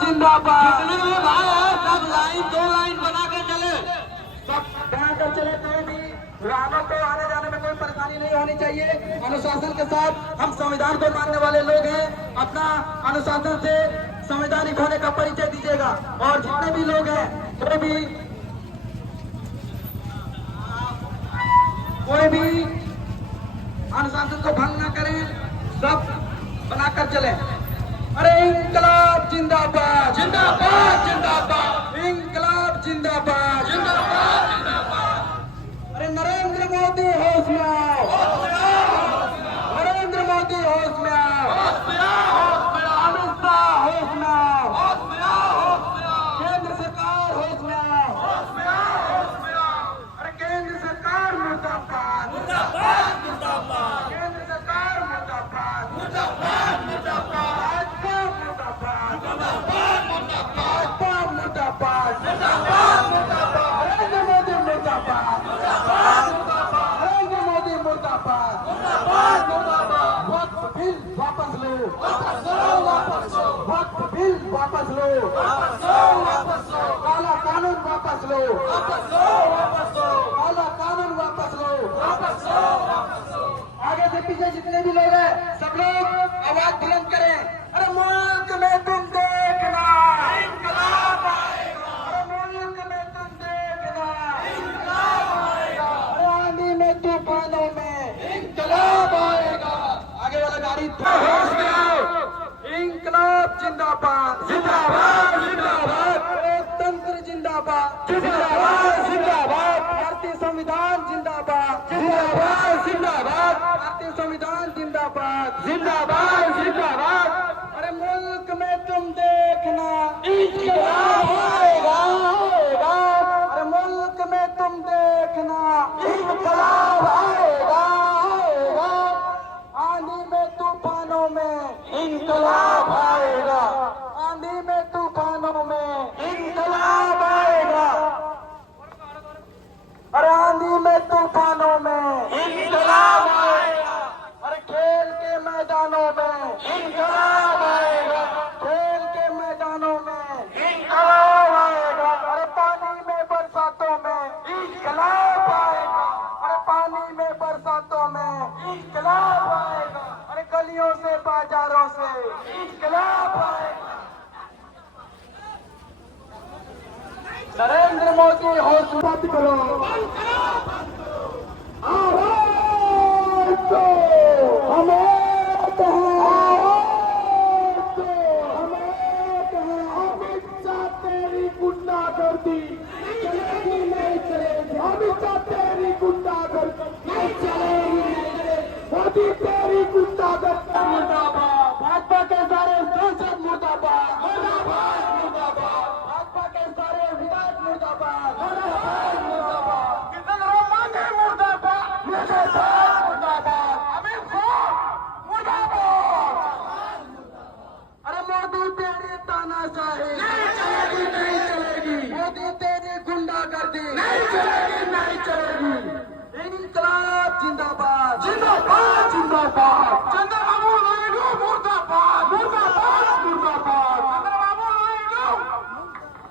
जिंदाबाद। जितने भी भाई है सब लाइन 2 लाइन बना के चले, सब बनाकर चले, कोई भी वाहनों को आने जाने में कोई परेशानी नहीं होनी चाहिए। अनुशासन के साथ हम संविधान को मानने वाले लोग हैं। अपना अनुशासन से संवैधानिक होने का परिचय दीजिएगा। और जितने भी लोग हैं कोई भी अनुशासन को भंग न करें, सब बनाकर चले। अरे इंकलाब जिंदाबाद, जिंदाबाद जिंदाबाद इंकलाब जिंदाबाद, जिंदाबाद जिंदाबाद। अरे नरेंद्र मोदी होश में आओ, नरेंद्र मोदी होश में आओ, अमित शाह होश में आओ, केंद्र सरकार होश में आओ, अरे केंद्र सरकार मुर्दाबाद, केंद्र सरकार मुर्दाबाद, भाजपा मुर्दाबाद, नरेंद्र मोदी मुर्दाबाद, नरेंद्र मोदी मुर्दाबाद, वक्त बिल वापस लो, वक्त बिल वापस लो, काला कानून वापस लो, काला कानून वापस लो। आगे से पीछे जितने भी लोग हैं सब लोग आवाज बुलंद करें। अरे मुल्क में तुम देखना इंकलाब आएगा, अरे मुल्क में तुम देखना इंकलाब आएगा, अरे आंधी में तूफानों में इंकलाब आएगा। आगे वाला गाड़ी होश में आओ, इंकलाब जिंदाबाद, जिंदाबाद जिंदाबाद, लोकतंत्र जिंदाबाद, जिंदाबाद जिंदाबाद, भारतीय संविधान जिंदाबाद, जिंदाबाद जिंदाबाद, भारतीय संविधान जिंदाबाद, जिंदाबाद जिंदाबाद। अरे मुल्क में तुम देखना इंकलाब आएगा, अरे मुल्क में तुम देखना इंकलाब आएगा, आंधी में तूफानों में इंकलाब आएगा, आंधी में तूफानों में इंकलाब आएगा, अरे आंधी में तूफानों में इंकलाब आएगा, अरे खेल के मैदानों में इंकलाब आएगा, खेल के मैदानों में इंकलाब आएगा, अरे पानी में बरसातों में इंकलाब आएगा, अरे पानी में बरसातों में इंकलाब आएगा, अरे गलियों से बाजारों से इंकलाब आएगा। नरेंद्र मोदी होश मत करो, आवाज दो, हमें अमित शाह तेरी गुंडागर्दी चलेगी नहीं चलेगी, अमित शाह तेरी गुंडागर्दी नहीं चलेगी नहीं चलेगी, मोदी तेरी गुंडागर्दी मुर्दाबाद, भाजपा के सारे सांसद मुर्दाबाद, मुर्दाबाद मुर्दाबाद, भाजपा के सारे विधायक मुर्दाबाद, मुर्दाबाद मुर्दाबाद, किसान मांगे मुर्दाबाद, मुर्दाबाद मुर्दाबाद, अमित शाह मुर्दाबाद। अरे मोदी तेरी तानाशाही नहीं चलेगी नहीं चलेगी, मोदी तेरी गुंडागर्दी नहीं चलेगी नहीं चलेगी, इंकलाब जिंदाबाद, जिंदाबाद जिंदाबाद, चंद्रबाबू नायडू मुर्दाबाद, मुर्दाबाद मुर्दाबाद, चंद्रबाबू नायडू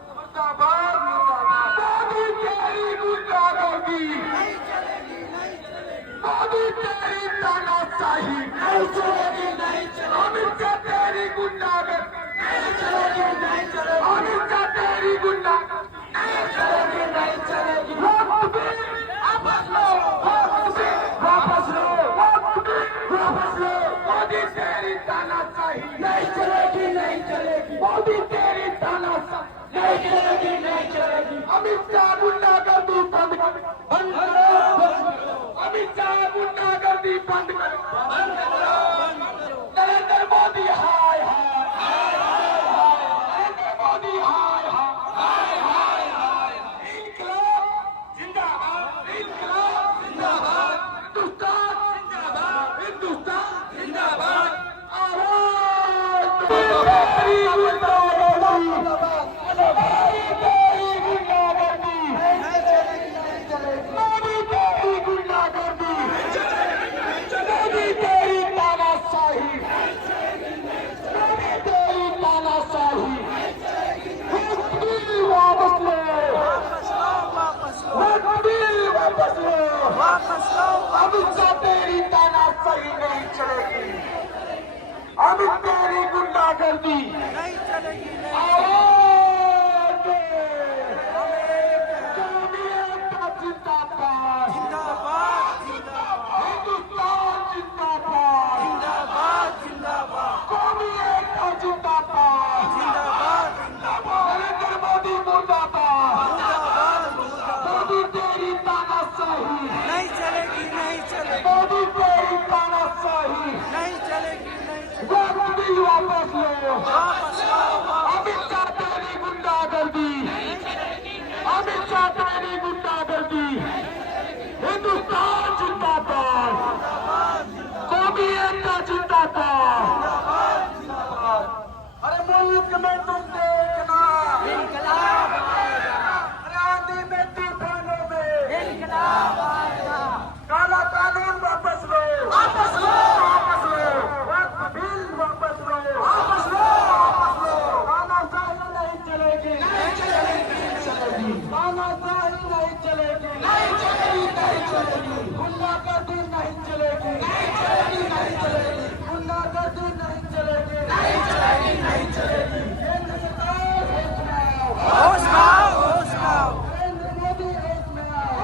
मुर्दाबाद मुर्दाबाद, मोदी तेरी गुंडागर्दी नहीं चलेगी नहीं चलेगी, मोदी तेरी तानाशाही नहीं चलेगी नहीं चलेगी, अमित शाह तेरी गुंडागर्दी नहीं चलेगी नहीं चलेगी, अमित शाह तेरी गुंडागर्दी नहीं चलेगी नहीं चलेगी, वक्त बिल वापस लो, वक्त बिल वापस लो, वक्त बिल वापस लो, मोदी तेरी तानाशाही नहीं चलेगी नहीं चलेगी, मोदी तेरी तानाशाही नहीं चलेगी नहीं चलेगी, अमित शाह गुंडागर्दी बंद करो, बंद करो, अमित शाह गुंडागर्दी बंद करो, बंद करो, नरेंद्र मोदी हाय हाय, नरेंद्र मोदी हाय हाय, इंकलाब जिंदाबाद, इंकलाब जिंदाबाद, हिंदुस्तान जिंदाबाद, हिंदुस्तान जिंदाबाद, आवाज तेरी गुंडागर्दी नहीं चलेगी नहीं चलेगी, मोदी तेरी गुंडागर्दी नहीं चलेगी नहीं चलेगी, मोदी अमित तेरी गुंडागर्दी नहीं चलेगी, नहीं आवाज दे। जमीयत जिंदाबाद, जिंदाबाद जिंदाबाद हिंदुस्तान जिंदाबाद, जिंदाबाद जिंदाबाद कौमी एकता जिंदाबाद, जिंदाबाद नरेंद्र मोदी मुर्दाबाद, जिंदाबाद मुर्दाबाद मोदी तेरी तानाशाही, नहीं चलेगी, नहीं चलेगी, मोदी तेरी तानाशाही, नहीं चलेगी, नहीं चलेगी। वक्त भी वापस लो। वापस आओ, वापस अमित शाह तेरी गुंडागर्दी, अमित शाह तेरी गुंडागर्दी, हिंदुस्तान जिंदाबाद, कौमी एकता जिंदाबाद। अरे मुल्क में तुम देखना इनकलाब आएगा, अरे आंधी में तूफानों में इनकलाब आएगा, काला कानून वापस लो, वापस लो, वापस लो, वक्त बिल वापस लो, वापस लो, वापस लो। तानाशाही नहीं चलेगी, नहीं चलेगी, नहीं चलेगी। तानाशाही नहीं चलेगी, नहीं चलेगी, नहीं चलेगी। गुंडागर्दी नहीं चलेगी, नहीं चलेगी, नहीं चलेगी। गुंडागर्दी नहीं चलेगी, नहीं चलेगी, नहीं चलेगी। केंद्र सरकार होश में आओ, होश में आओ, होश में आओ। नरेंद्र मोदी होश में आओ।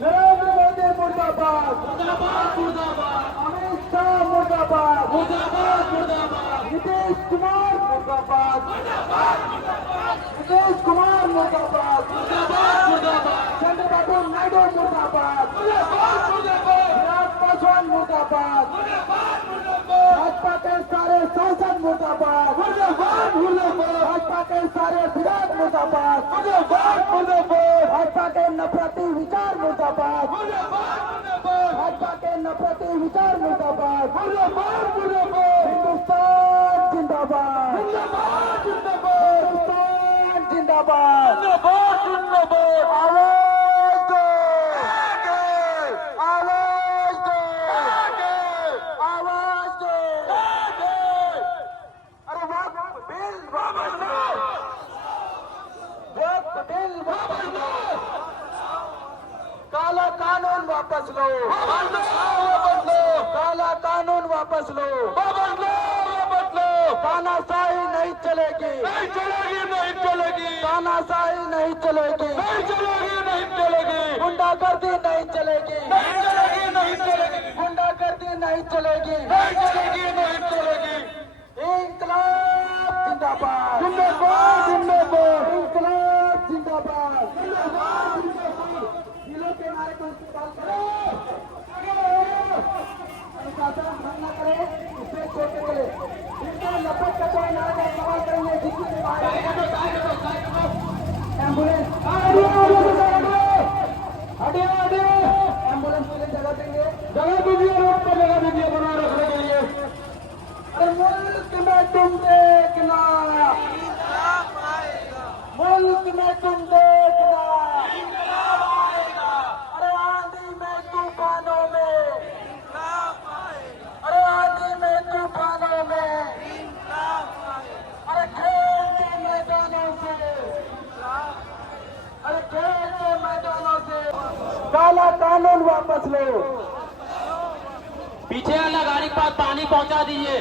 नरेंद्र मोदी मुर्दाबाद, मुर्दाबाद, मुर्दाबाद। अमित शाह मुर्दाबाद, मुर्दाबाद, मुर्दाबाद। नीतीश कुमार मुर्दाबाद, मुर्दाबाद, मुर्दाबाद। नीतीश कुमार मुर्दाबाद, मुर्दाबाद, मुर्दाबाद। चंद्रबाबू नायडू मुर्दाबाद, मुर्दाबाद, मुर्दाबाद। विराट पासवान मुर्दाबाद, मुर्दाबाद, मुर्दाबाद। भाजपा के सारे सांसद मुर्दाबाद, मुर्दाबाद, मुर्दाबाद। भाजपा के सारे विधायक मुर्दाबाद, मुर्दाबाद, मुर्दाबाद। भाजपा के नफरती विचार मुर्दाबाद, मुर्दाबाद, मुर्दाबाद। भाजपा के नफरती विचार मुर्दाबाद, मुर्दाबाद, मुर्दाबाद। हिंदुस्तान जिंदाबाद, जिंदाबाद, जिंदाबाद। हिंदुस्तान जिंदाबाद, जिंदाबाद, जिंदाबाद। आवाज दो, आवाज दो, आवाज दो। अरे वक्त बिल वापस लो, वक्त बिल वापस लो, काला कानून वापस लो, वापस लो, काला कानून वापस लो, वापस लो, वापस लो। तानाशाही नहीं चलेगी, नहीं चलेगी, नहीं चलेगी। तानाशाही नहीं चलेगी, नहीं चलेगी, नहीं चलेगी। गुंडागर्दी नहीं चलेगी, नहीं चलेगी, नहीं चलेगी। गुंडागर्दी नहीं चलेगी, नहीं चलेगी, नहीं चलेगी। इंकलाब जिंदाबाद, जिंदाबाद, जिंदाबाद। इंकलाब जिंदाबाद, जिंदाबाद, जिंदाबाद। जिलों के नारे को इस्तेमाल करो, अनुशासन भंग न करे, उससे छोटे करे। इनका लपट का कोई नारे का इस्तेमाल करेंगे जिसकी से बाहर एम्बुलेंस हटिए, एम्बुलेंस के लिए जगह देंगे, जगह दीजिए, रोड पर जगह दीजिए बना रखने के लिए। अरे मुल्क में तुम देखना, इनकलाब आएगा, मुल्क में तुम देखना। इनकलाब आएगा, अरे आंधी में तूफानों में, इनकलाब आएगा, अरे आंधी में तूफानों में, इनकलाब आएगा, अरे खेल के मैदानों से, अरे खेल के मैदानों से काला कानून वापस लो। पीछे वाला गाड़ी के पास पानी पहुंचा दीजिए।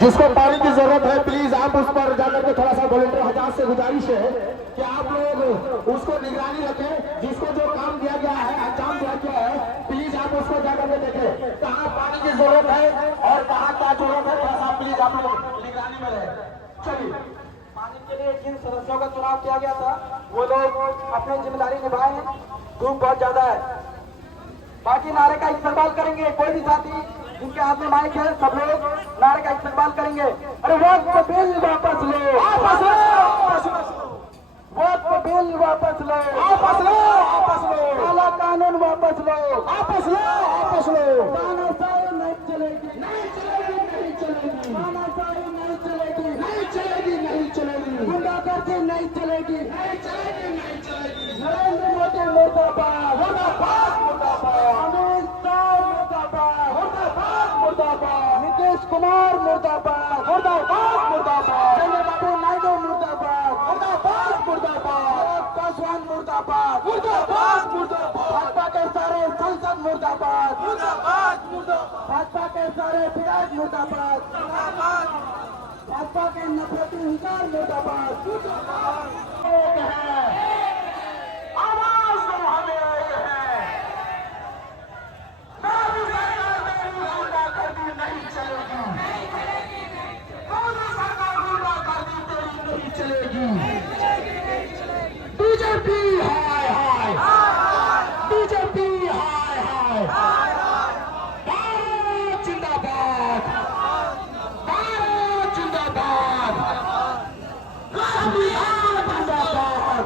जिसको पानी की जरूरत है प्लीज आप उस पर जाकर के थोड़ा सा वॉलंटियर हजाज से गुजारिश है कि आप लोग उसको निगरानी रखें। जिसको जो काम दिया गया है, अंजाम दिया गया है, प्लीज आप उसको जाकर के देखें कहाँ पानी की जरूरत है और कहाँ क्या जरूरत है। थोड़ा सा प्लीज आप लोग निगरानी में रहे। चलिए, पानी के लिए जिन सदस्यों का चुनाव किया गया था वो लोग अपनी जिम्मेदारी निभाए हैं। धूप बहुत ज्यादा है, बाकी नारे का इस्तेमाल करेंगे। कोई भी साथी जिनके हाथ में माइक है सब लोग नारे का इस्तेमाल करेंगे। अरे वक्त बिल वापस लो, वापस लो, वापस लो। वक्त बिल वापस लो, वापस लो, वापस लो। काला कानून वापस लो, वापस लो, वापस लो। तानाशाही नहीं चलेगी, नहीं चलेगी, नहीं चलेगी। तानाशाही नहीं चलेगी, नहीं चलेगी, नहीं चलेगी। गुंडागर्दी नहीं चलेगी, नहीं चलेगी, नहीं चलेगी। नरेंद्र मोदी मुर्दाबाद, मुर्दाबाद, मुर्दाबाद। अमित शाह मुर्दाबाद, मुर्दाबाद, मुर्दाबाद। नीतीश कुमार मुर्दाबाद, मुर्दाबाद, मुर्दाबाद। चंद्रबाबू नायडू मुर्दाबाद, मुर्दाबाद, मुर्दाबाद। पासवान मुर्दाबाद, मुर्दाबाद, मुर्दाबाद। भाजपा के सारे सांसद मुर्दाबाद, मुर्दाबाद, भाजपा के नफरती हुंकार मुर्दाबाद। एक है, आवाज तो हमें एक है। मोदी सरकार में गुंडागर्दी नहीं चलेगी। मोदी सरकार गुंडागर्दी तेरी नहीं चलेगी। बीजेपी हाय हाय, बीजेपी हाय हाय, भारत जिंदाबाद, भारत जिंदाबाद, संविधान जिंदाबाद,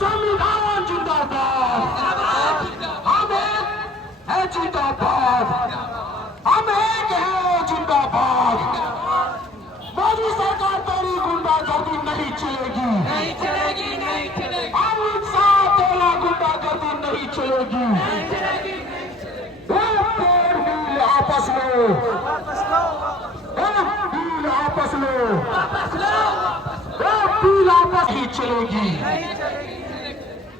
संविधान जिंदाबाद, हम एक है जिंदाबाद, हम एक है जिंदाबाद। मोदी सरकार तेरी गुंडागर्दी नहीं चलेगी, नहीं चलेगी, नहीं चलेगी, अमित शाह तेरा गुंडागर्दी नहीं चलेगी। नहीं चलेगी, नहीं चलेगी। एक बिल आपस लो, वापस लो, एक बिल आपस लो, वापस लो, एक बिल आपस ही चलेगी। नहीं चलेगी।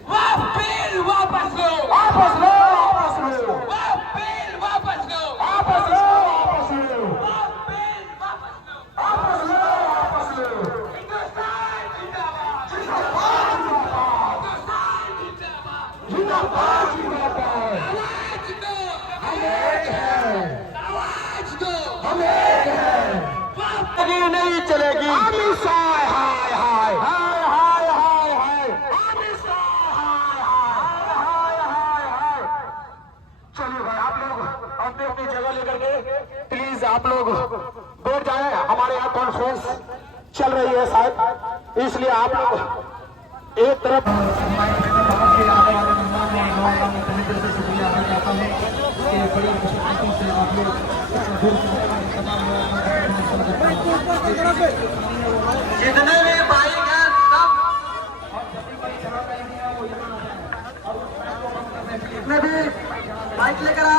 वह बिल वापस लो, आपस लो, आपस लो, वह बिल वापस लो, आपस लो, आपस लो, वह बिल वापस लो। आपस लो, आपस लो। हिंदुस्तान जिंदाबाद, जिंदाबाद, जिंदाबाद, हिंदुस्तान जिंदाबाद। जिंदाबाद, जिंदाबाद। आवाज दो, हम एक हैं, आवाज दो। हम एक हैं। नहीं चलेगी। अमित शाह हाय हाय, हाय हाय हाय हाय, अमित शाह हाय हाय, हाय हाय हाय। चलिए भाई आप लोग अपनी अपनी जगह लेकर के प्लीज आप लोग बैठ जाए। हमारे यहाँ कॉन्फ्रेंस चल रही है शायद, इसलिए आप लोग एक तरफ। जितने भी भाई हैं सब, जितने भी बाइक लेकर आ